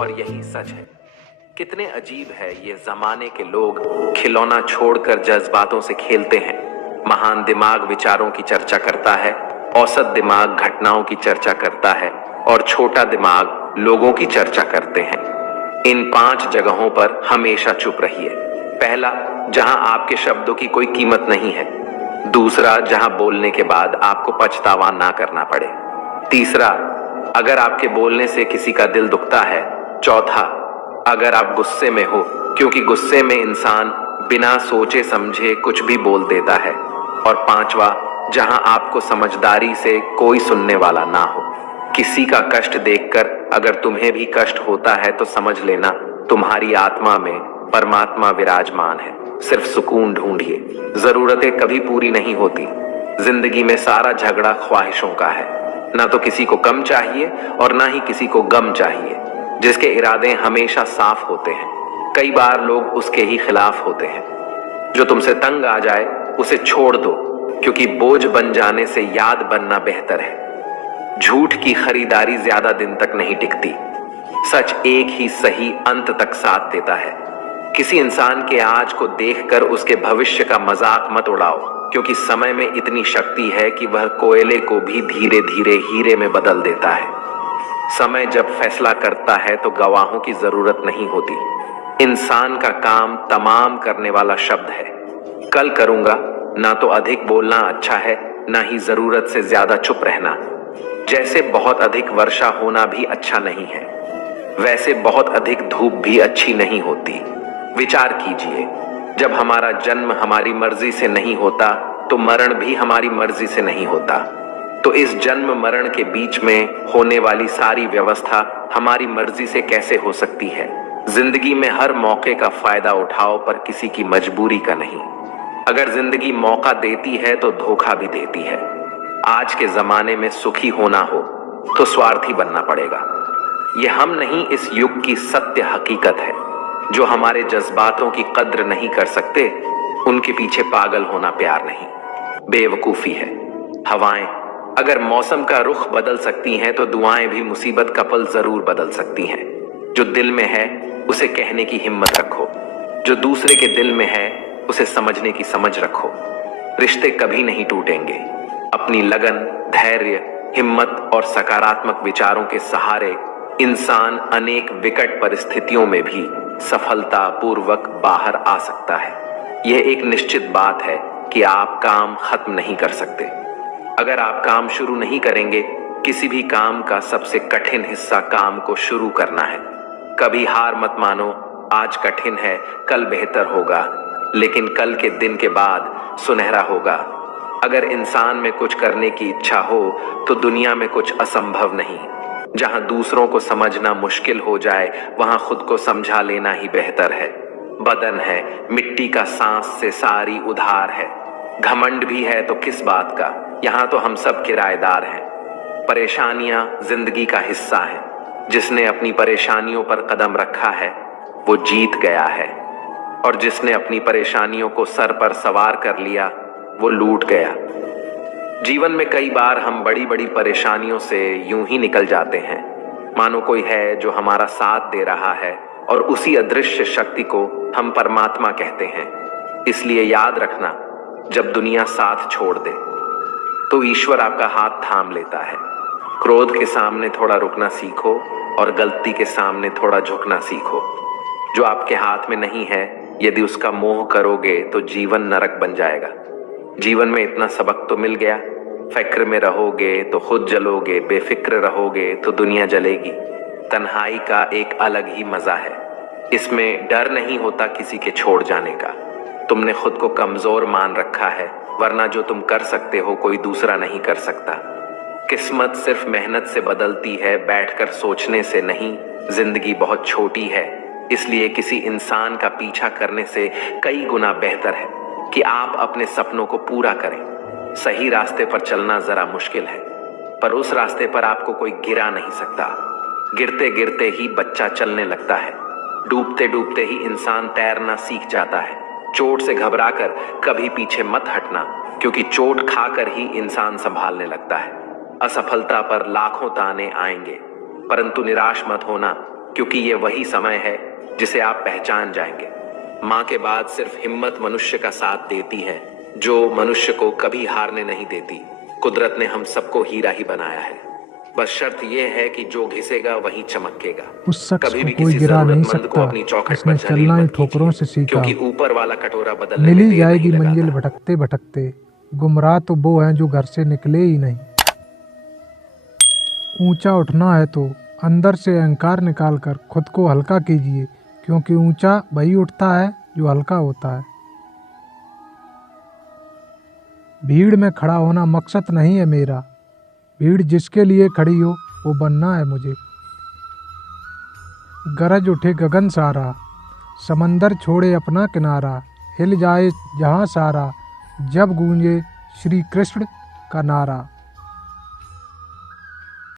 और यही सच है। कितने अजीब है ये जमाने के लोग, खिलौना छोड़कर जज्बातों से खेलते हैं। महान दिमाग विचारों की चर्चा करता है, औसत दिमाग घटनाओं की चर्चा करता है और छोटा दिमाग लोगों की चर्चा करते हैं। इन 5 जगहों पर हमेशा चुप रहिए। पहला, जहां आपके शब्दों की कोई कीमत नहीं है। दूसरा, जहां बोलने के बाद आपको पछतावा ना करना पड़े। तीसरा, अगर आपके बोलने से किसी का दिल दुखता है। चौथा, अगर आप गुस्से में हो, क्योंकि गुस्से में इंसान बिना सोचे समझे कुछ भी बोल देता है। और पांचवा, जहां आपको समझदारी से कोई सुनने वाला ना हो। किसी का कष्ट देखकर अगर तुम्हें भी कष्ट होता है तो समझ लेना तुम्हारी आत्मा में परमात्मा विराजमान है। सिर्फ सुकून ढूंढिए। जरूरतें कभी पूरी नहीं होती। जिंदगी में सारा झगड़ा ख्वाहिशों का है। ना तो किसी को कम चाहिए और ना ही किसी को गम चाहिए। जिसके इरादे हमेशा साफ होते हैं, कई बार लोग उसके ही खिलाफ होते हैं। जो तुमसे तंग आ जाए उसे छोड़ दो, क्योंकि बोझ बन जाने से याद बनना बेहतर है। झूठ की खरीदारी ज्यादा दिन तक नहीं टिकती। सच एक ही सही अंत तक साथ देता है। किसी इंसान के आज को देखकर उसके भविष्य का मजाक मत उड़ाओ, क्योंकि समय में इतनी शक्ति है कि वह कोयले को भी धीरे धीरे हीरे में बदल देता है। समय जब फैसला करता है तो गवाहों की जरूरत नहीं होती। इंसान का काम तमाम करने वाला शब्द है। कल करूंगा ना तो अधिक बोलना अच्छा है, ना ही जरूरत से ज्यादा चुप रहना। जैसे बहुत अधिक वर्षा होना भी अच्छा नहीं है, वैसे बहुत अधिक धूप भी अच्छी नहीं होती। विचार कीजिए, जब हमारा जन्म हमारी मर्जी से नहीं होता तो मरण भी हमारी मर्जी से नहीं होता। तो इस जन्म मरण के बीच में होने वाली सारी व्यवस्था हमारी मर्जी से कैसे हो सकती है? जिंदगी में हर मौके का फायदा उठाओ, पर किसी की मजबूरी का नहीं। अगर जिंदगी मौका देती है तो धोखा भी देती है। आज के जमाने में सुखी होना हो तो स्वार्थी बनना पड़ेगा। यह हम नहीं, इस युग की सत्य हकीकत है। जो हमारे जज्बातों की कद्र नहीं कर सकते, उनके पीछे पागल होना प्यार नहीं, बेवकूफी है। हवाएं अगर मौसम का रुख बदल सकती हैं तो दुआएं भी मुसीबत का पल जरूर बदल सकती हैं। जो दिल में है उसे कहने की हिम्मत रखो। जो दूसरे के दिल में है उसे समझने की समझ रखो। रिश्ते कभी नहीं टूटेंगे। अपनी लगन, धैर्य, हिम्मत और सकारात्मक विचारों के सहारे इंसान अनेक विकट परिस्थितियों में भी सफलता पूर्वक बाहर आ सकता है। यह एक निश्चित बात है कि आप काम खत्म नहीं कर सकते। अगर आप काम शुरू नहीं करेंगे, किसी भी काम का सबसे कठिन हिस्सा काम को शुरू करना है। कभी हार मत मानो। आज कठिन है, कल बेहतर होगा, लेकिन कल के दिन के बाद सुनहरा होगा। अगर इंसान में कुछ करने की इच्छा हो तो दुनिया में कुछ असंभव नहीं। जहां दूसरों को समझना मुश्किल हो जाए, वहां खुद को समझा लेना ही बेहतर है। बदन है मिट्टी का, सांस से सारी उधार है। घमंड भी है तो किस बात का, यहाँ तो हम सब किराएदार हैं। परेशानियां जिंदगी का हिस्सा है। जिसने अपनी परेशानियों पर कदम रखा है वो जीत गया है, और जिसने अपनी परेशानियों को सर पर सवार कर लिया वो लूट गया। जीवन में कई बार हम बड़ी बड़ी परेशानियों से यूं ही निकल जाते हैं, मानो कोई है जो हमारा साथ दे रहा है, और उसी अदृश्य शक्ति को हम परमात्मा कहते हैं। इसलिए याद रखना, जब दुनिया साथ छोड़ दे तो ईश्वर आपका हाथ थाम लेता है। क्रोध के सामने थोड़ा रुकना सीखो और गलती के सामने थोड़ा झुकना सीखो। जो आपके हाथ में नहीं है, यदि उसका मोह करोगे तो जीवन नरक बन जाएगा। जीवन में इतना सबक तो मिल गया, फिक्र में रहोगे तो खुद जलोगे, बेफिक्र रहोगे तो दुनिया जलेगी। तन्हाई का एक अलग ही मजा है। इसमें डर नहीं होता किसी के छोड़ जाने का। तुमने खुद को कमजोर मान रखा है, वरना जो तुम कर सकते हो कोई दूसरा नहीं कर सकता। किस्मत सिर्फ मेहनत से बदलती है, बैठकर सोचने से नहीं। जिंदगी बहुत छोटी है, इसलिए किसी इंसान का पीछा करने से कई गुना बेहतर है कि आप अपने सपनों को पूरा करें। सही रास्ते पर चलना जरा मुश्किल है, पर उस रास्ते पर आपको कोई गिरा नहीं सकता। गिरते गिरते ही बच्चा चलने लगता है, डूबते डूबते ही इंसान तैरना सीख जाता है। चोट से घबराकर कभी पीछे मत हटना, क्योंकि चोट खाकर ही इंसान संभालने लगता है। असफलता पर लाखों ताने आएंगे, परंतु निराश मत होना। क्योंकि ये वही समय है जिसे आप पहचान जाएंगे। माँ के बाद सिर्फ हिम्मत मनुष्य का साथ देती है, जो मनुष्य को कभी हारने नहीं देती। कुदरत ने हम सबको हीरा ही बनाया है, बस शर्त यह है कि जो घिसेगा वही चमकेगा। उस शख्स कभी को भी कोई किसी गिरा नहीं जरूरतमंद को सकता अपनी चौखट जिसने पर जलील चलना ही मत ठोकरों से कीजिए, सीखा। क्योंकि ऊपर वाला कटोरा बदलने में मिली देर जाएगी नहीं मंजिल लगाता। भटकते भटकते, गुमराह तो वो हैं जो घर से निकले ही नहीं। ऊंचा उठना है तो अंदर से अहंकार निकालकर खुद को हल्का कीजिए, क्योंकि ऊंचा वही उठता है जो हल्का होता है। भीड़ में खड़ा होना मकसद नहीं है मेरा, भीड़ जिसके लिए खड़ी हो वो बनना है मुझे। गरज उठे गगन सारा, समंदर छोड़े अपना किनारा, हिल जाए जहां सारा, जब गूंजे श्री कृष्ण का नारा।